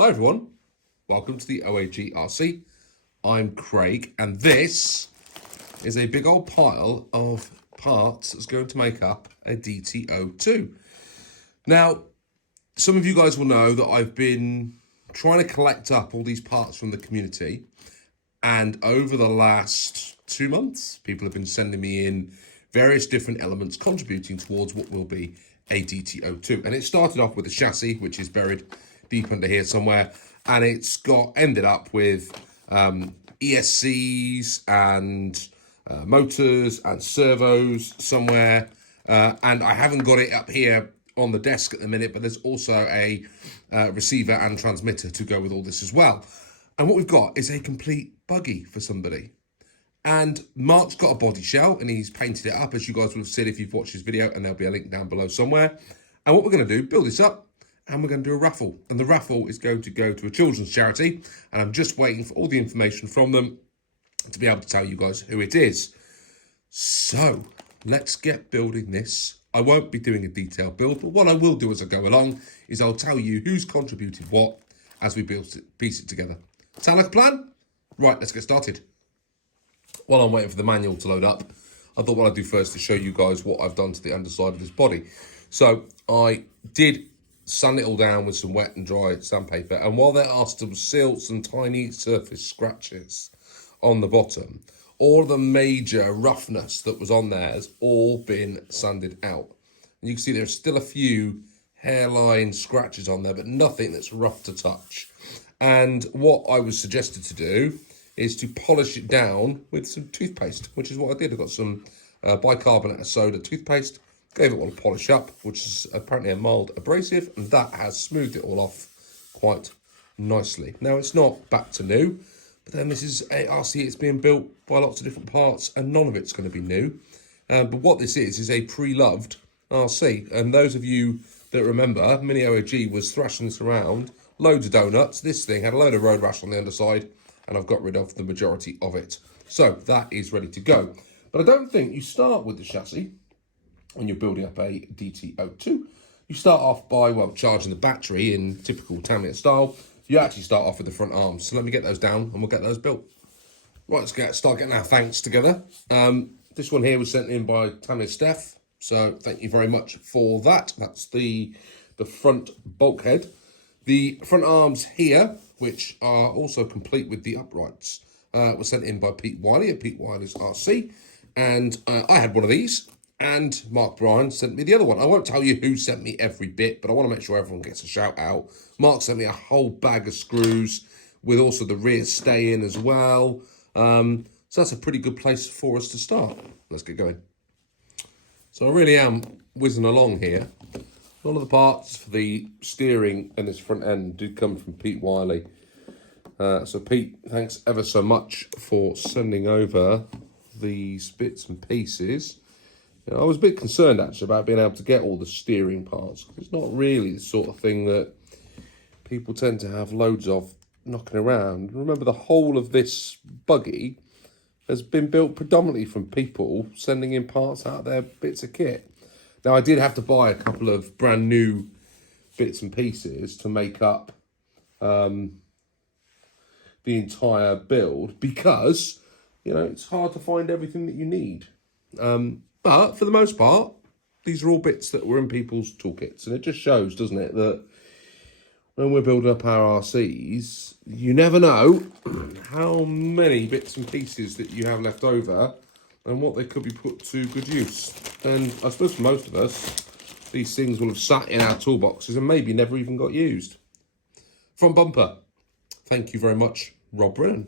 Hi everyone, welcome to the OAG RC. I'm Craig, and this is a big old pile of parts that's going to make up a DT02. Now, some of you guys will know that I've been trying to collect up all these parts from the community, and over the last 2 months, people have been sending me in various different elements contributing towards what will be a DT02. And it started off with the chassis, which is buried deep under here somewhere, and it's ended up with ESCs and motors and servos somewhere, and I haven't got it up here on the desk at the minute, but there's also a receiver and transmitter to go with all this as well. And what we've got is a complete buggy for somebody. And Mark's got a body shell and he's painted it up, as you guys will have seen if you've watched this video, and there'll be a link down below somewhere. And what we're going to do, build this up, and we're going to do a raffle. And the raffle is going to go to a children's charity, and I'm just waiting for all the information from them to be able to tell you guys who it is. So let's get building this. I won't be doing a detailed build, but what I will do as I go along is I'll tell you who's contributed what as we piece it together. Sound like a plan? Right, let's get started. While I'm waiting for the manual to load up, I thought what I'd do first is show you guys what I've done to the underside of this body. So I did sand it all down with some wet and dry sandpaper, and while there are still some tiny surface scratches on the bottom, all the major roughness that was on there has all been sanded out. And you can see there's still a few hairline scratches on there, but nothing that's rough to touch. And what I was suggested to do is to polish it down with some toothpaste, which is what I did. I got some bicarbonate of soda toothpaste, gave it one polish up, which is apparently a mild abrasive, and that has smoothed it all off quite nicely. Now, it's not back to new, but then this is a RC. It's being built by lots of different parts, and none of it's going to be new. But what this is a pre-loved RC. And those of you that remember, Mini OAG was thrashing this around, loads of donuts. This thing had a load of road rash on the underside, and I've got rid of the majority of it. So that is ready to go. But I don't think you start with the chassis when you're building up a DT02. You start off by, well, charging the battery in typical Tamiya style. You actually start off with the front arms. So let me get those down and we'll get those built. Right, let's start getting our thanks together. This one here was sent in by Tamiya Steph. So thank you very much for that. That's the front bulkhead. The front arms here, which are also complete with the uprights, were sent in by Pete Wiley at Pete Wiley's RC. And I had one of these, and Mark Bryan sent me the other one. I won't tell you who sent me every bit, but I want to make sure everyone gets a shout out. Mark sent me a whole bag of screws with also the rear stay in as well. So that's a pretty good place for us to start. Let's get going. So I really am whizzing along here. All of the parts for the steering and this front end do come from Pete Wiley. So Pete, thanks ever so much for sending over these bits and pieces. You know, I was a bit concerned actually about being able to get all the steering parts. It's not really the sort of thing that people tend to have loads of knocking around. Remember, the whole of this buggy has been built predominantly from people sending in parts out of their bits of kit. Now, I did have to buy a couple of brand new bits and pieces to make up the entire build because, you know, it's hard to find everything that you need. But for the most part, these are all bits that were in people's toolkits. And it just shows, doesn't it, that when we're building up our RCs, you never know how many bits and pieces that you have left over and what they could be put to good use. And I suppose for most of us, these things will have sat in our toolboxes and maybe never even got used. Front bumper. Thank you very much, Rob Brennan.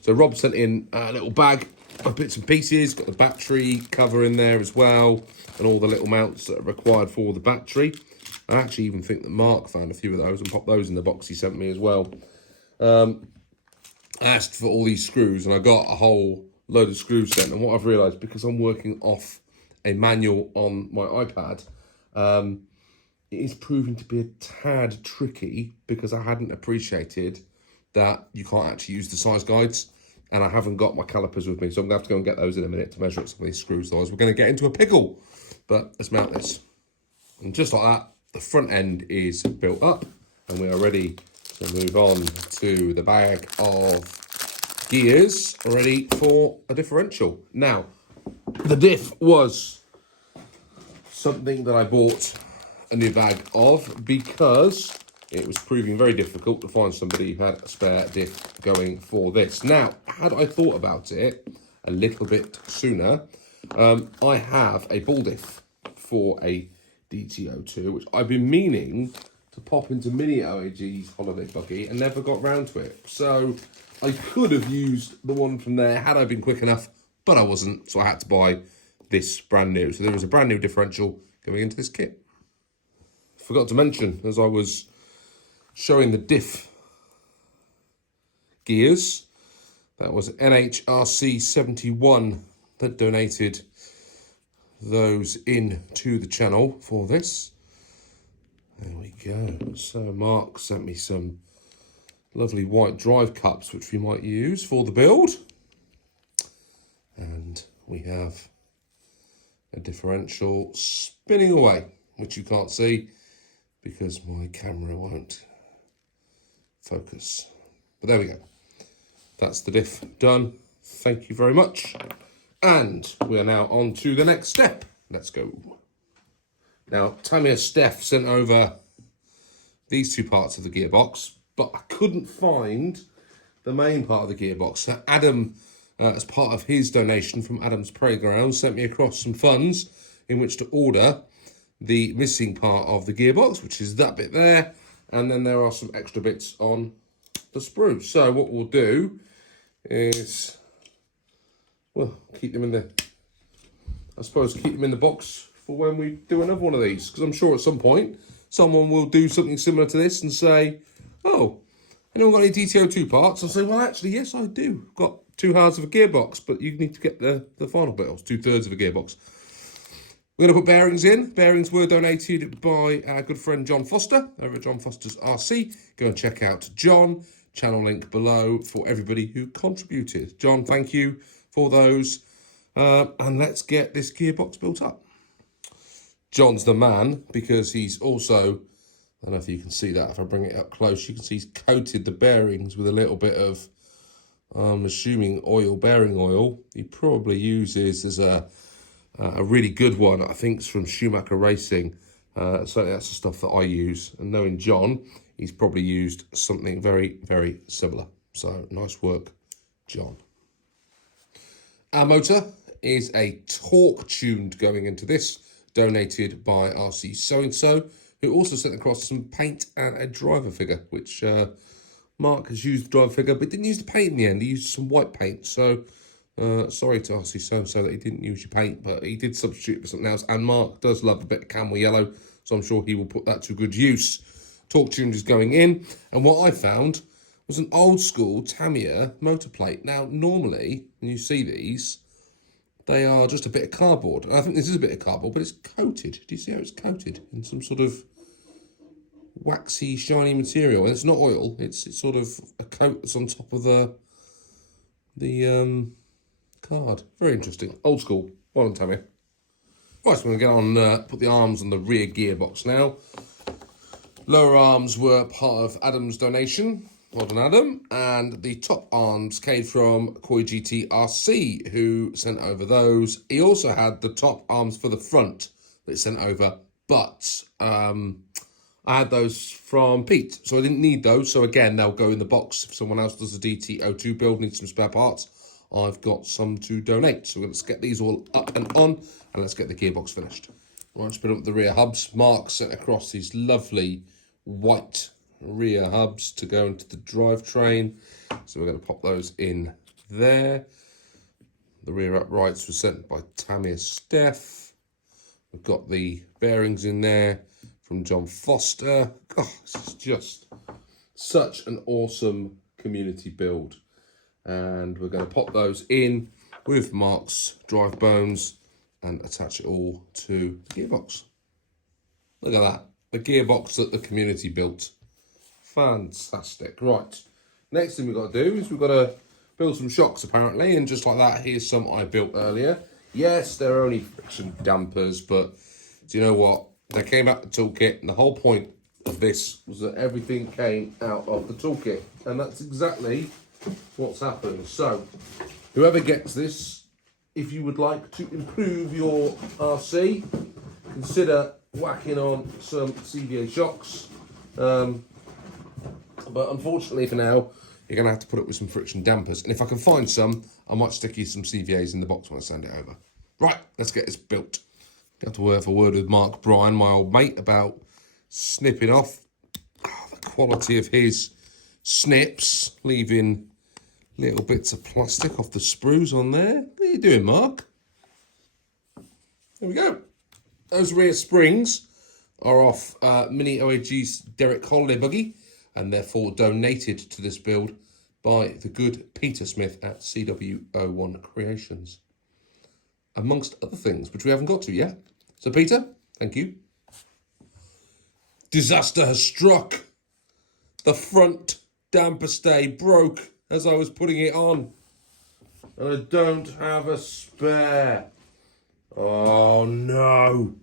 So Rob sent in a little bag of bits and pieces, got the battery cover in there as well, and all the little mounts that are required for the battery. I actually even think that Mark found a few of those and popped those in the box he sent me as well. I asked for all these screws and I got a whole load of screws sent, and what I've realised, because I'm working off a manual on my iPad, it is proving to be a tad tricky because I hadn't appreciated that you can't actually use the size guides, and I haven't got my calipers with me, so I'm going to have to go and get those in a minute to measure up some of these screws, otherwise we're going to get into a pickle. But let's mount this. And just like that, the front end is built up and we are ready We'll move on to the bag of gears ready for a differential. Now, the diff was something that I bought a new bag of because it was proving very difficult to find somebody who had a spare diff going for this. Now, had I thought about it a little bit sooner, I have a ball diff for a DT02, which I've been meaning to pop into Mini OAG's holiday buggy and never got round to it. So I could have used the one from there had I been quick enough, but I wasn't, so I had to buy this brand new. So there was a brand new differential going into this kit. Forgot to mention, as I was showing the diff gears, that was NHRC 71 that donated those into the channel for this. There we go. So Mark sent me some lovely white drive cups, which we might use for the build. And we have a differential spinning away, which you can't see because my camera won't focus. But there we go. That's the diff done. Thank you very much. And we are now on to the next step. Let's go. Now, Tamiya Steph sent over these two parts of the gearbox, but I couldn't find the main part of the gearbox. So Adam, as part of his donation from Adam's Playground, sent me across some funds in which to order the missing part of the gearbox, which is that bit there. And then there are some extra bits on the sprue. So what we'll do is, well, keep them in the, I suppose, keep them in the box for when we do another one of these, because I'm sure at some point someone will do something similar to this and say, oh, anyone got any DT02 parts? I'll say, well, actually, yes, I do. I've got 2 halves of a gearbox, but you need to get the final bit, or 2/3 of a gearbox. We're going to put bearings in. Bearings were donated by our good friend John Foster over at John Foster's RC. Go and check out John. Channel link below for everybody who contributed. John, thank you for those. And let's get this gearbox built up. John's the man because he's also, I don't know if you can see that, if I bring it up close, you can see he's coated the bearings with a little bit of, I'm assuming oil, bearing oil. He probably uses as a really good one, I think it's from Schumacher Racing. Certainly that's the stuff that I use. And knowing John, he's probably used something very, very similar. So nice work, John. Our motor is a torque tuned going into this, donated by RC So-and-so, who also sent across some paint and a driver figure, which Mark has used the driver figure, but didn't use the paint in the end. He used some white paint. So sorry to RC So-and-so that he didn't use your paint, but he did substitute for something else. And Mark does love a bit of camel yellow, so I'm sure he will put that to good use. Torque tuned is going in, and what I found was an old school Tamiya motor plate. Now, normally, when you see these, they are just a bit of cardboard. And I think this is a bit of cardboard, but it's coated. Do you see how it's coated in some sort of waxy, shiny material? And it's not oil. It's sort of a coat that's on top of the card. Very interesting. Old school. Well done, Tamiya. Right, so we're going to get on, put the arms on the rear gearbox now. Lower arms were part of Adam's donation. Well done, Adam. And the top arms came from Koi GT RC, who sent over those. He also had the top arms for the front that he sent over, but I had those from Pete, so I didn't need those. So again, they'll go in the box. If someone else does a DT02 build, needs some spare parts, I've got some to donate. So let's get these all up and on, and let's get the gearbox finished. Right, let's put up the rear hubs. Mark sent across these lovely white rear hubs to go into the drivetrain. So we're going to pop those in there. The rear uprights were sent by Tamiya Steph. We've got the bearings in there from John Foster. God, this is just such an awesome community build. And we're going to pop those in with Mark's drive bones and attach it all to the gearbox. Look at that. The gearbox that the community built. Fantastic. Right. Next thing we've got to do is we've got to build some shocks, apparently. And just like that, here's some I built earlier. Yes, they're only friction dampers, but do you know what? They came out the toolkit, and the whole point of this was that everything came out of the toolkit, and that's exactly what's happened. So whoever gets this, if you would like to improve your RC, consider whacking on some CVA shocks. But unfortunately for now, you're going to have to put up with some friction dampers. And if I can find some, I might stick you some CVAs in the box when I send it over. Right, let's get this built. Got to have a word with Mark Bryan, my old mate, about snipping off the quality of his snips, leaving little bits of plastic off the sprues on there. What are you doing, Mark? There we go. Those rear springs are off Mini OAG's Derek Holiday buggy, and therefore donated to this build by the good Peter Smith at CW01 Creations, amongst other things, which we haven't got to yet. So Peter, thank you. Disaster has struck. The front damper stay broke as I was putting it on, and I don't have a spare. Oh no.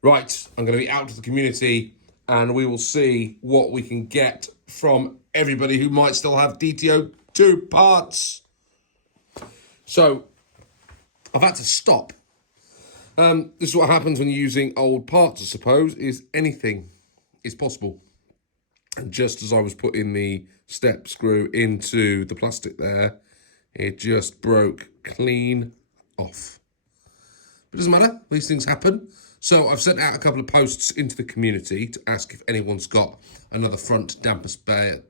Right, I'm going to be out to the community and we will see what we can get from everybody who might still have DT02 parts. So, I've had to stop. This is what happens when you're using old parts, I suppose, is anything is possible. And just as I was putting the step screw into the plastic there, it just broke clean off. But it doesn't matter, these things happen. So I've sent out a couple of posts into the community to ask if anyone's got another front damper stay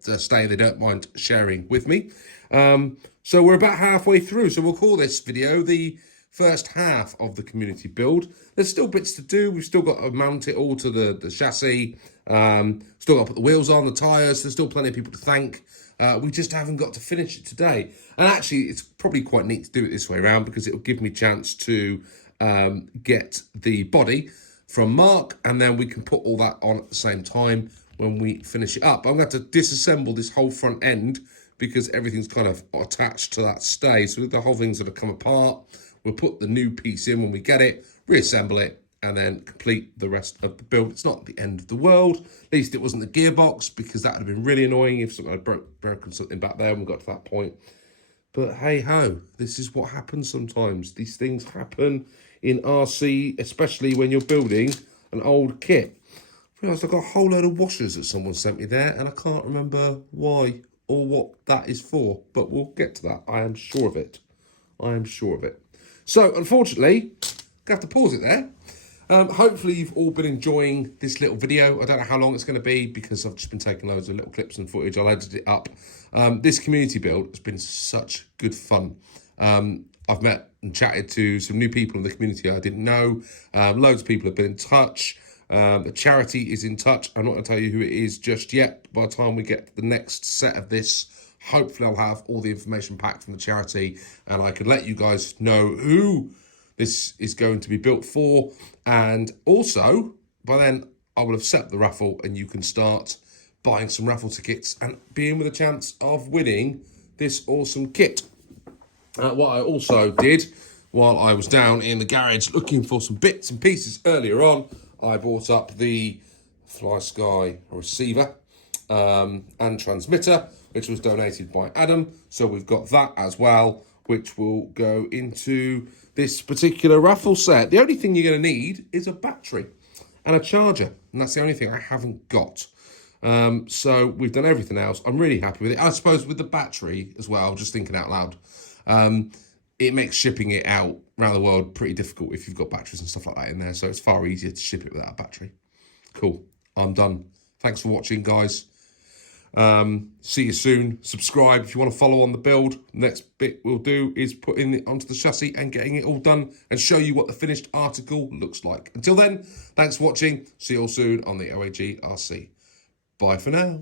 they don't mind sharing with me. So we're about halfway through, so we'll call this video the first half of the community build. There's still bits to do. We've still got to mount it all to the chassis. Still got to put the wheels on, the tyres. There's still plenty of people to thank. We just haven't got to finish it today. And actually, it's probably quite neat to do it this way around because it'll give me a chance to get the body from Mark, and then we can put all that on at the same time when we finish it up. I'm going to have to disassemble this whole front end because everything's kind of attached to that stay. So the whole thing's going to come apart. We'll put the new piece in when we get it, reassemble it, and then complete the rest of the build. It's not the end of the world. At least it wasn't the gearbox, because that would have been really annoying if something had broken something back there when we got to that point. But hey ho, this is what happens sometimes. These things happen in RC, especially when you're building an old kit. I realised I've got a whole load of washers that someone sent me there, and I can't remember why or what that is for, but we'll get to that. I am sure of it. I am sure of it. So, unfortunately, I'm going to have to pause it there. Hopefully you've all been enjoying this little video. I don't know how long it's going to be because I've just been taking loads of little clips and footage. I'll edit it up. This community build has been such good fun. I've met and chatted to some new people in the community I didn't know. Loads of people have been in touch. The charity is in touch. I'm not going to tell you who it is just yet. By the time we get to the next set of this, hopefully I'll have all the information packed from the charity and I can let you guys know who this is going to be built for. And also, by then, I will have set the raffle and you can start buying some raffle tickets and being with a chance of winning this awesome kit. What I also did while I was down in the garage looking for some bits and pieces earlier on, I bought up the FlySky receiver and transmitter, which was donated by Adam. So we've got that as well, which will go into this particular raffle set. The only thing you're going to need is a battery and a charger, and that's the only thing I haven't got. So we've done everything else. I'm really happy with it. I suppose with the battery as well, just thinking out loud, it makes shipping it out around the world pretty difficult if you've got batteries and stuff like that in there. So it's far easier to ship it without a battery. Cool. I'm done. Thanks for watching, guys. See you soon. Subscribe if you want to follow on the build. Next bit we'll do is putting it onto the chassis and getting it all done and show you what the finished article looks like. Until then, thanks for watching. See you all soon on the OAG RC. Bye for now.